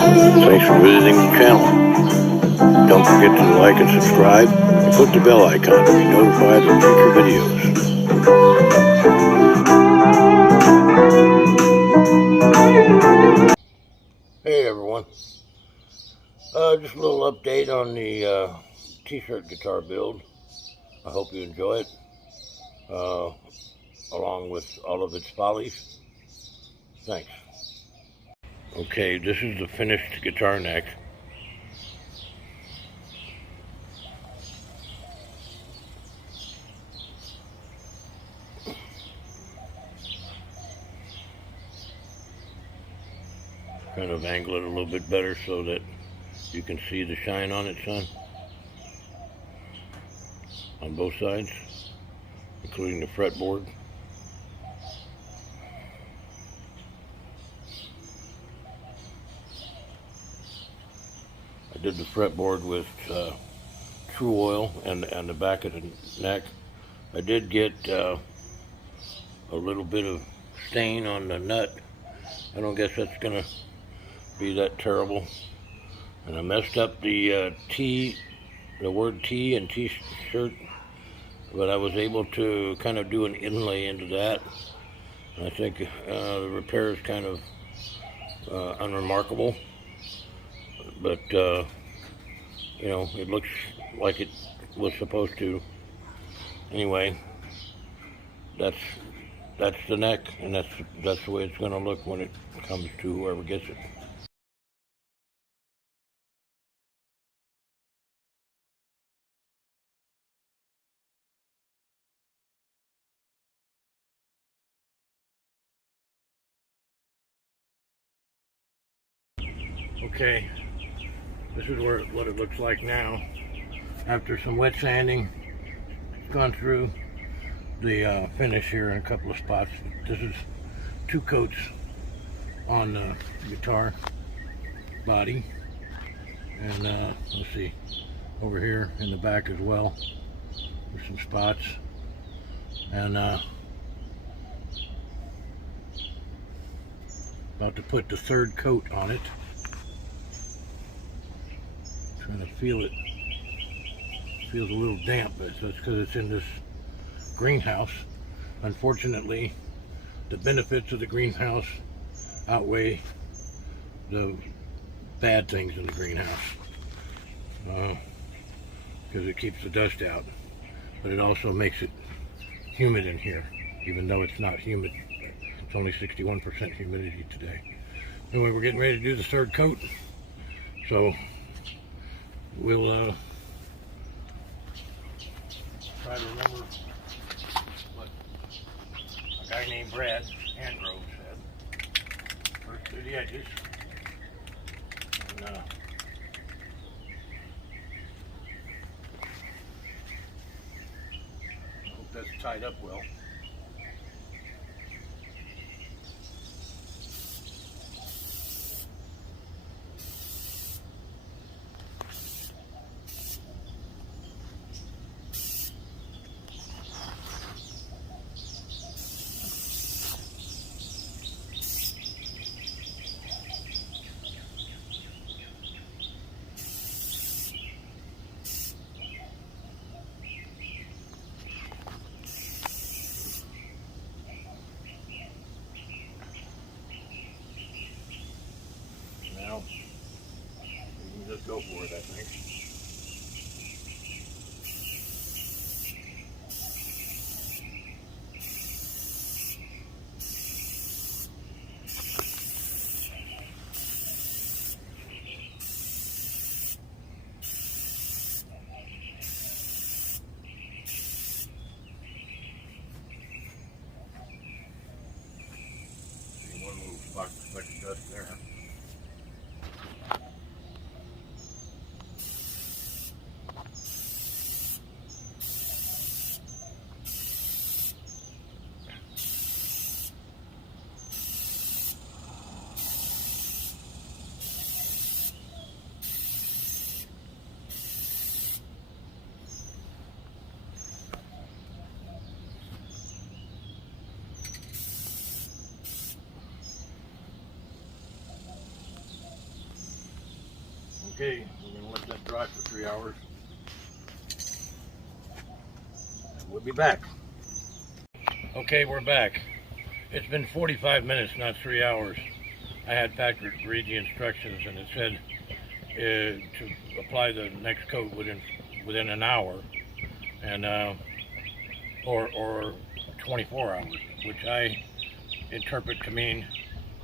Thanks for visiting the channel. Don't forget to like and subscribe and click the bell icon to be notified of future videos. Hey everyone, just a little update on the t-shirt guitar build. I hope you enjoy it, along with all of its follies. Thanks. Okay, this is the finished guitar neck. Kind of angle it a little bit better so that you can see the shine on it, son. On both sides, including the fretboard. I did the fretboard with True Oil and the back of the neck. I did get a little bit of stain on the nut. I don't guess that's gonna be that terrible. And I messed up the T, the word T in t-shirt, but I was able to kind of do an inlay into that. And I think the repair is kind of unremarkable, but you know, it looks like it was supposed to. Anyway, that's the neck, and that's the way it's going to look when it comes to whoever gets it. Okay, this is what it looks like now after some wet sanding. It's gone through the finish here in a couple of spots. This is 2 coats on the guitar body, and let's see, over here in the back as well, there's some spots, and about to put the 3rd coat on it. Trying to feel it. Feels a little damp, but that's because it's in this greenhouse. Unfortunately, the benefits of the greenhouse outweigh the bad things in the greenhouse, because it keeps the dust out, but it also makes it humid in here, even though it's not humid. It's only 61% humidity today. Anyway, we're getting ready to do the 3rd coat, so we'll try to remember what a guy named Brad Androve said. First through the edges, and I hope that's tied up well. Now, we can just go for it, I think. See, one little speck of dust there. Okay, we're gonna let that dry for 3 hours. And we'll be back. Okay, we're back. It's been 45 minutes, not 3 hours. I had Patrick read the instructions, and it said to apply the next coat within an hour, and or 24 hours, which I interpret to mean,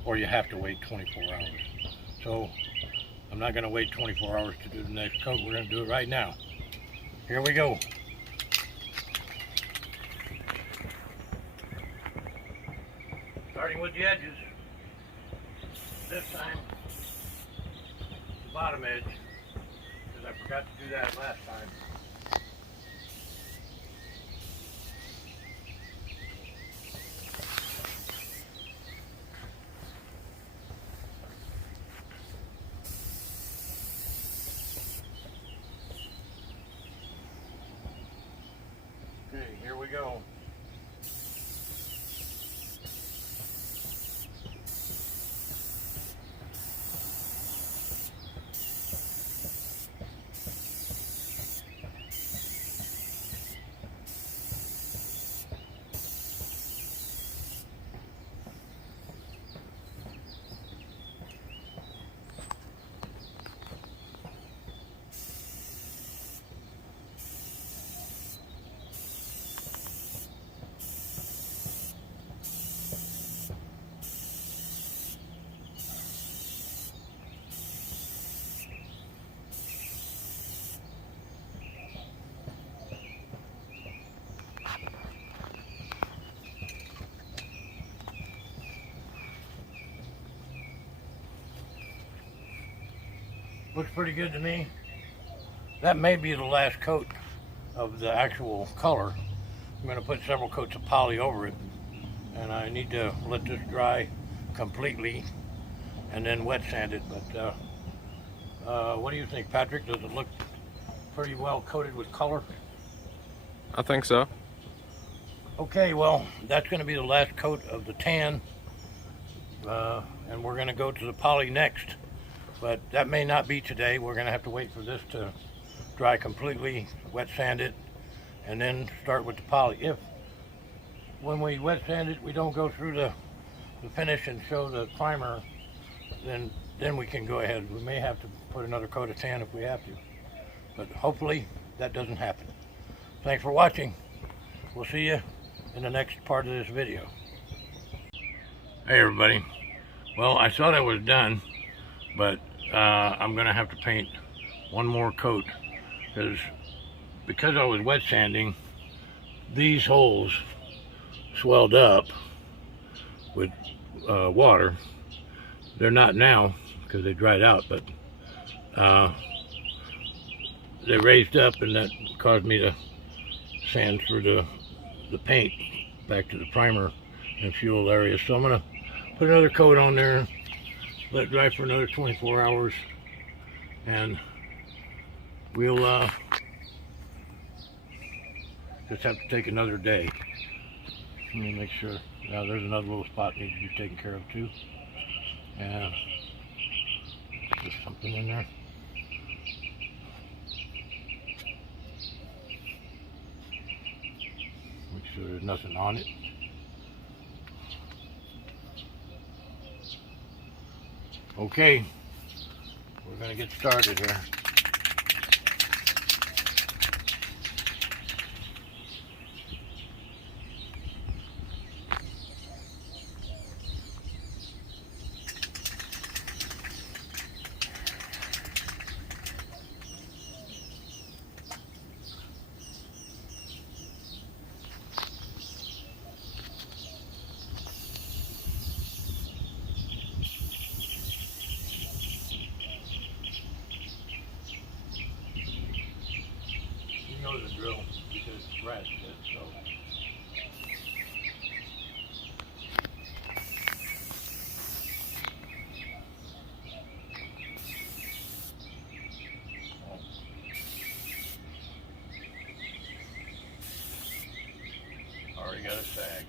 or you have to wait 24 hours. So I'm not going to wait 24 hours to do the next coat. We're going to do it right now. Here we go. Starting with the edges. This time, the bottom edge, because I forgot to do that last time. Okay, here we go. Looks pretty good to me. That may be the last coat of the actual color. I'm going to put several coats of poly over it, and I need to let this dry completely and then wet sand it. But what do you think, Patrick? Does it look pretty well coated with color? I think so. Okay, well, that's going to be the last coat of the tan, and we're going to go to the poly next. But that may not be today. We're going to have to wait for this to dry completely, wet sand it, and then start with the poly. If when we wet sand it, we don't go through the finish and show the primer, then we can go ahead. We may have to put another coat of tan if we have to, but hopefully that doesn't happen. Thanks for watching. We'll see you in the next part of this video. Hey everybody. Well, I thought I was done, but I'm gonna have to paint one more coat because I was wet sanding, these holes swelled up with water. They're not now because they dried out, but they raised up, and that caused me to sand through the paint back to the primer and fuel area. So I'm gonna put another coat on there, let it dry for another 24 hours, and we'll just have to take another day. Let me make sure. Now there's another little spot that needs to be taken care of too. And there's something in there. Make sure there's nothing on it. Okay, we're gonna get started here. You know the drill because Brad said so. Already got a sag.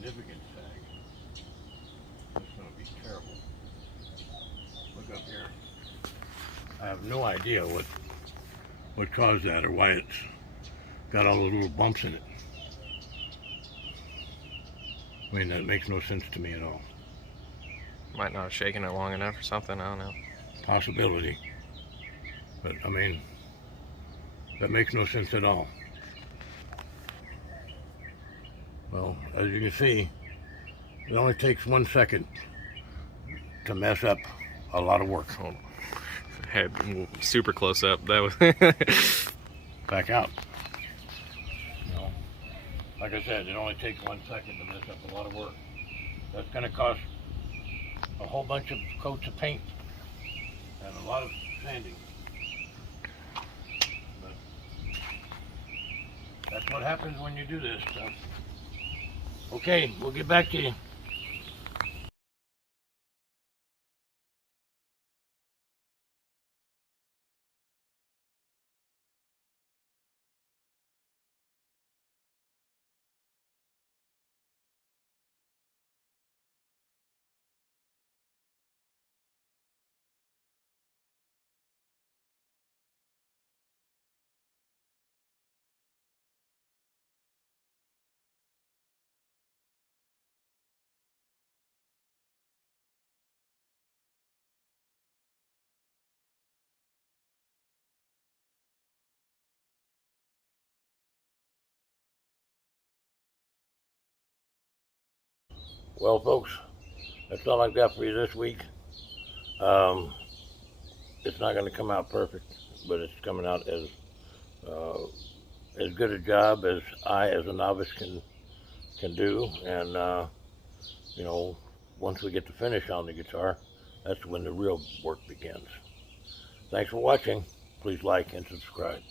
significant sag. That's going to be terrible. Look up here. I have no idea what caused that or why it's got all the little bumps in it. I mean, that makes no sense to me at all. Might not have shaken it long enough or something. I don't know. Possibility. But, I mean, that makes no sense at all. Well, as you can see, it only takes 1 second to mess up a lot of work. Hold on. Had super close up. That was. Back out. You know, like I said, it only takes 1 second to mess up a lot of work. That's going to cost a whole bunch of coats of paint and a lot of sanding. But that's what happens when you do this stuff. Okay, we'll get back to you. Well, folks, that's all I've got for you this week. It's not going to come out perfect, but it's coming out as good a job as I, as a novice, can do. And you know, once we get the finish on the guitar, that's when the real work begins. Thanks for watching. Please like and subscribe.